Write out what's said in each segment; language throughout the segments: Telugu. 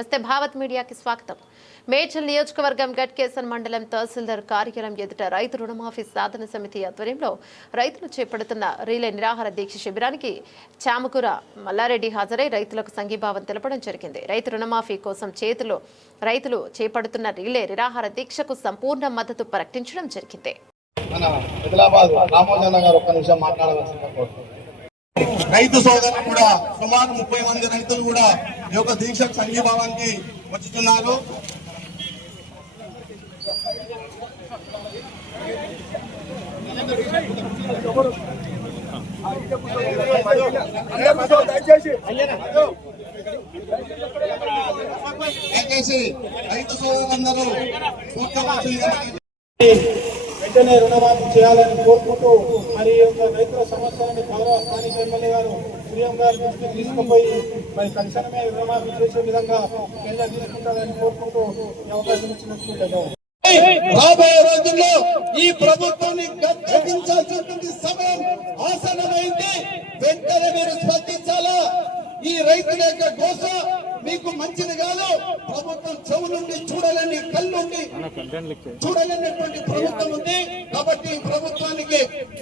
నమస్తే భారత్ మీడియాకి స్వాగతం. మేడ్చల్ నియోజకవర్గం గట్కేసన్ మండలం తహసీల్దార్ కార్యాలయం ఎదుట రైతు రుణమాఫీ సాధన సమితి ఆధ్వర్యంలో రైతులు చేపడుతున్న రీలే నిరాహార దీక్ష శిబిరానికి చామకూర మల్లారెడ్డి హాజరై రైతులకు సంఘీభావం తెలపడం జరిగింది. రైతు రుణమాఫీ కోసం చేతులు రైతులు చేపడుతున్న రీలే నిరాహార దీక్షకు సంపూర్ణ మద్దతు ప్రకటించడం జరిగింది. మన ఆదిలాబాద్ గారు ఒక్క నిమిషం మాట్లాడవలసిందిగా కోరుతున్నాను. రైతు సోదరులు కూడా సుమారు ముప్పై మంది రైతులు కూడా ఈ యొక్క దీక్ష సంఘీభావానికి వచ్చుతున్నారు. దయచేసి రైతు సోదరులందరూ కూర్చోవలసిందిగా వెంటనే రుణమాఫీ చేయాలని కోరుకుంటూ మరి యొక్క రైతుల సమస్యలను గౌరవ స్థానిక ఎమ్మెల్యే గారు సీఎం గారి దృష్టికి తీసుకుపోయి మరి తక్షణమే రుణమాఫీ చేసే విధంగా చర్య తీసుకుంటారని కోరుకుంటూ ఈ అవకాశం ఇచ్చినట్టు రాబోయే రోజుల్లో ఈ ప్రభుత్వాన్ని గద్దెదించాల్సినటువంటి సమయం ఆసనమైంది వెంటనే మీరు స్పందించాలా? ఈ రైతుల యొక్క గోస మీకు మంచిది కాదు. ప్రభుత్వం చెవు నుండి చూడలేని కళ్ళుండి చూడలేనటువంటి ప్రభుత్వం ఉంది.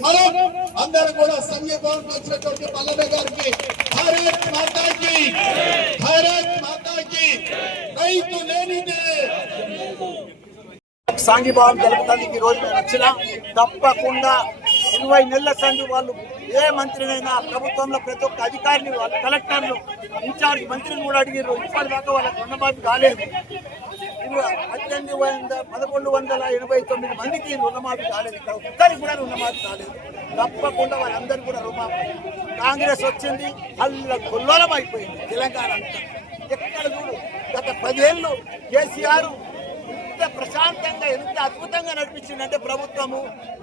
మనం అందరం కూడా సంఘీభావం వచ్చినటువంటి పల్లె గారికి భారత్ మాతాకి భారత్ మాతాకి రైతు లేనిదే. సాంఘీభావం జరపడానికి ఈ రోజు మేము వచ్చిన తప్పకుండా ఇరవై నెలల సంధి వాళ్ళు ఏ మంత్రినైనా ప్రభుత్వంలో ప్రతి ఒక్క అధికారిని కలెక్టర్లు ఇన్ఛార్జ్ మంత్రిని కూడా అడిగారు ఇప్పటిదాకా వాళ్ళకి రుణమాఫీ కాలేదు. పద్దెనిమిది వంద పదకొండు వందల ఎనభై తొమ్మిది మందికి రుణమాఫీ కాలేదు. ఇక్కడ ఒక్కరికి కూడా రుణమాఫీ కాలేదు. తప్పకుండా వాళ్ళందరూ కూడా రుణమాఫీ. కాంగ్రెస్ వచ్చింది అల్ల కొల్లోలం అయిపోయింది తెలంగాణ అంతా. ఎక్కడ చూడు గత పదేళ్ళు కేసీఆర్ ఎంత ప్రశాంతంగా ఎంత అద్భుతంగా నడిపించిందంటే ప్రభుత్వము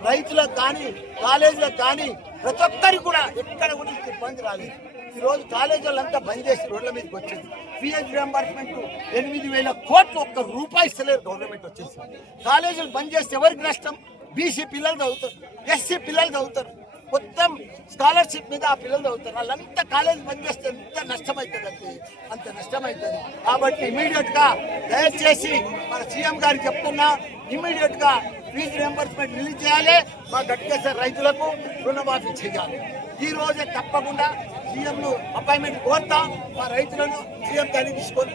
రైతులకు కానీ కాలేజీలకు కానీ ప్రతి ఒక్కరికి కూడా ఎక్కడ కూడా ఇబ్బంది రాలేదు. ఈరోజు రోజు కాలేజీ వాళ్ళంతా బంద్ చేసి రోడ్ల మీదకి వచ్చింది ఫీజు రియంబర్స్మెంట్ ఎనిమిది వేల కోట్లు ఒక్క రూపాయి ఇస్తలేరు గవర్నమెంట్ వచ్చేసి. కాలేజీలు బంద్ చేస్తే ఎవరికి నష్టం? బీసీ పిల్లలు చదువుతారు ఎస్సీ పిల్లలు చదువుతారు. మొత్తం స్కాలర్షిప్ మీద ఆ పిల్లలు చదువుతారు. వాళ్ళంతా కాలేజ్ బంద్ చేస్తే ఎంత నష్టం అవుతుంది అంత నష్టమవుతుంది కాబట్టి ఇమీడియట్గా దయచేసి మన సీఎం గారికి చెప్తున్నా ఇమీడియట్గా ఫీజు రియంబర్స్మెంట్ రిలీజ్ చేయాలి మా గట్కేసర్ రైతులకు రుణమాఫీ చేయాలి ఈ రోజే తప్పకుండా సీఎం ను అపాయింట్మెంట్ కోరుతాం మా రైతులను సీఎం దాన్ని తీసుకొని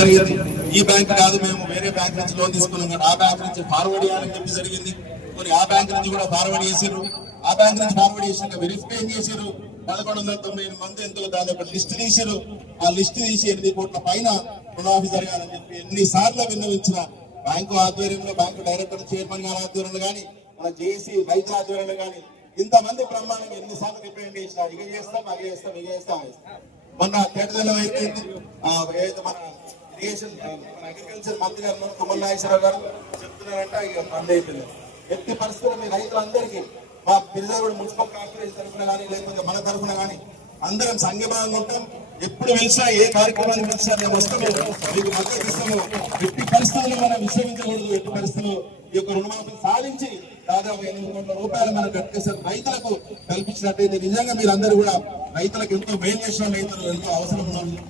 జరిగింది ఈ బ్యాంక్ కాదు మేము వేరే బ్యాంక్ నుంచి లోన్ తీసుకున్నాం. ఆ బ్యాంక్ నుంచి ఫార్వర్డ్ చేయాలని చెప్పి జరిగింది. మరి ఆ బ్యాంక్ నుంచి కూడా ఫార్వర్డ్ చేసారు ఆ బ్యాంక్ నుంచి ఫార్వర్డ్ చేసినాక వెరిఫికేషన్ చేశారు పదకొండు వందల తొంభై ఎనిమిది మంది ఎంతో దాని యొక్క లిస్ట్ తీశారు ఆ లిస్ట్ తీసి ఎనిమిది కోట్ల పైన రుణాఫీ జరగాలని చెప్పి ఎన్ని సార్లు విన్నవించిన బ్యాంకు ఆధ్వర్యంలో బ్యాంకు డైరెక్టర్ చైర్మన్ గారి ఆధ్వర్యంలో కానీ మన జేసీ రైతుల ఆధ్వర్యంలో కానీ ఇంతమంది బ్రహ్మాండంగా ఎన్నిసార్లు రిప్రజెంట్ చేసినా ఇక చేస్తాం అది చేస్తాం ఇక చేస్తాం అవి చేస్తాం. మొన్న కేటదల్లో అయిపోయింది మన ఇరిగేషన్ మన అగ్రికల్చర్ మంత్రి గారు ఉన్నారు, తుమ్మల నాగేశ్వరరావు గారు చెప్తున్నారంటే ఇక బంద్ అయిపోయింది. ఎట్టి పరిస్థితులు మీ రైతులందరికీ మా పిల్లలు మున్సిపల్ కార్పొరేషన్ తరఫున కానీ లేకపోతే మన తరఫున కానీ అందరం సంఘీభావంగా ఉంటాం. ఎప్పుడు పిలిచినా ఏ కార్యక్రమానికి పిలిచినా మేము వస్తాము. మీకు మద్దతు ఇస్తాము. ఎట్టి పరిస్థితుల్లో మనం విశ్రమించకూడదు. ఎట్టి పరిస్థితుల్లో ఈ యొక్క రుణమాఫీ సాధించి దాదాపు ఎనిమిది కోట్ల రూపాయలు మనం కట్టేసారు రైతులకు కల్పించినట్టయితే నిజంగా మీరందరూ కూడా రైతులకు ఎంతో మేలు చేసిన రైతులు ఎంతో అవసరం ఉన్నారు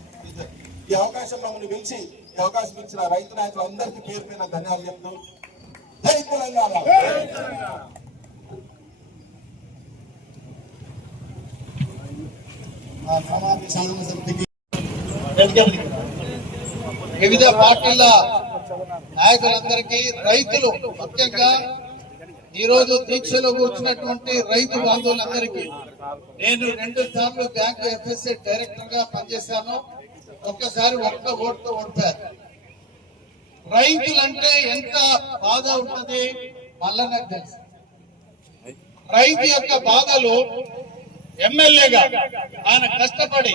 ఈ అవకాశం మమ్మల్ని పిలిచి ఈ అవకాశం ఇచ్చిన రైతు నాయకులు అందరికీ పేరు పైన ధన్యాలు చెప్తూ జై తెలంగాణ. వివిధ పార్టీల నాయకులందరికీ రైతులు ముఖ్యంగా ఈరోజు దీక్షలో కూర్చున్నటువంటి రైతు బంధువులందరికీ నేను రెండు సార్లు బ్యాంకు ఎఫ్ఎస్ఏ డైరెక్టర్గా పనిచేశాను. ఒక్కసారి ఒక్క ఓటుతో ఓడిపారు రైతులంటే ఎంత బాధ ఉంటది? మళ్ళా నాకు తెలుసు. రైతు యొక్క బాధలు ఎమ్మెల్యేగా ఆయన కష్టపడి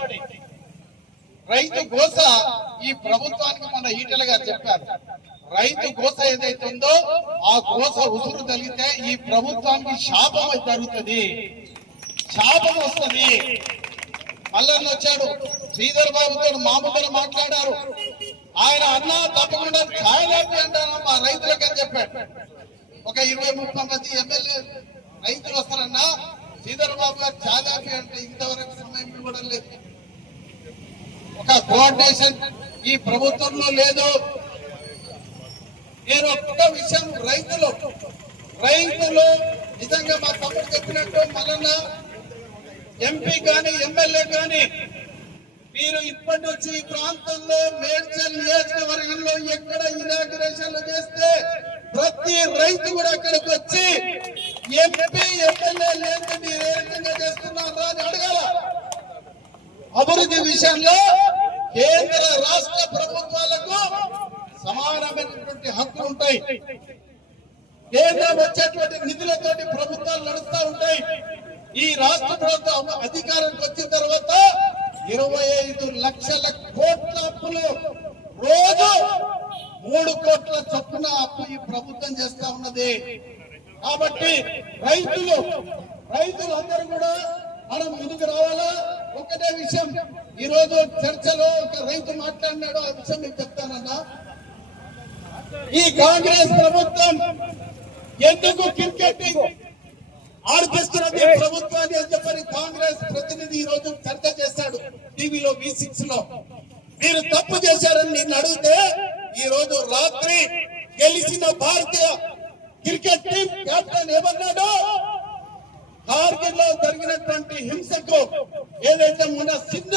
రైతు గోస ఈ ప్రభుత్వానికి మన ఈటల గారు చెప్పారు. రైతు గోస ఏదైతే ఉందో ఆ గోస ఉసురు తగిలితే ఈ ప్రభుత్వానికి శాపం జరుగుతుంది. శాపం వస్తుంది. మల్లన్న వచ్చాడు. శ్రీధర్ బాబుతో మామూలుగా మాట్లాడారు. ఆయన అన్న తప్పకుండా ఛాయలాపి అంటాను మా రైతులకు అని చెప్పాడు. ఒక ఇరవై ముప్పై మంది ఎమ్మెల్యే రైతులు వస్తారన్నా శ్రీధర్ బాబు గారు ఛాయలాపి అంటే ఇంతవరకు సమయం ఇవ్వడం లేదు. ఒక కోఆర్డినేషన్ ఈ ప్రభుత్వంలో లేదు. నేను ఒక్క విషయం రైతులు రైతులు నిజంగా మా తమ్ముడు చెప్పినట్టు మలన ఎంపీ కానీ ఎమ్మెల్యే కానీ మీరు ఇప్పటి నుంచి ఈ ప్రాంతంలో మేడ్చల్ నియోజకవర్గంలో ఎక్కడ ఇనాగ్రేషన్లు చేస్తే ప్రతి రైతు కూడా అక్కడికి వచ్చి ఎంపీ ఎమ్మెల్యే లేదు మీరు ఏ రకంగా చేస్తున్నారా అని అడగాల. అభివృద్ధి విషయంలో కేంద్ర రాష్ట్ర ప్రభుత్వాలకు సమానమైనటువంటి హక్కులు ఉంటాయి. కేంద్రం వచ్చేటువంటి నిధులతోటి ప్రభుత్వాలు నడుస్తూ ఉంటాయి. ఈ రాష్ట్ర ప్రభుత్వం అధికారానికి వచ్చిన తర్వాత ఇరవై ఐదు లక్షల కోట్ల అప్పులు రోజు మూడు కోట్ల చొప్పున అప్పు ఈ ప్రభుత్వం చేస్తా ఉన్నది. కాబట్టి రైతులు రైతులు అందరూ కూడా మనం ముందుకు రావాలా? ఒకటే విషయం. ఈ రోజు చర్చలో ఒక రైతు మాట్లాడినాడు ఆ విషయం నేను చెప్తానన్నా. ఈ కాంగ్రెస్ ప్రభుత్వం ఎందుకు క్రికెట్ ఆడిపిస్తున్నది ప్రభుత్వాన్ని అని చెప్పని కాంగ్రెస్ ప్రతినిధి ఈ రోజు చర్చ చేశాడు టీవీలో వి సిక్స్లో. మీరు తప్పు చేశారని నిన్ను అడిగితే ఈ రోజు రాత్రి గెలిచిన భారతీయ క్రికెట్ టీం కెప్టెన్ ఏమన్నాడు? కార్గిల్లో జరిగినటువంటి హింసకు ఏదైతే మన సిద్ధ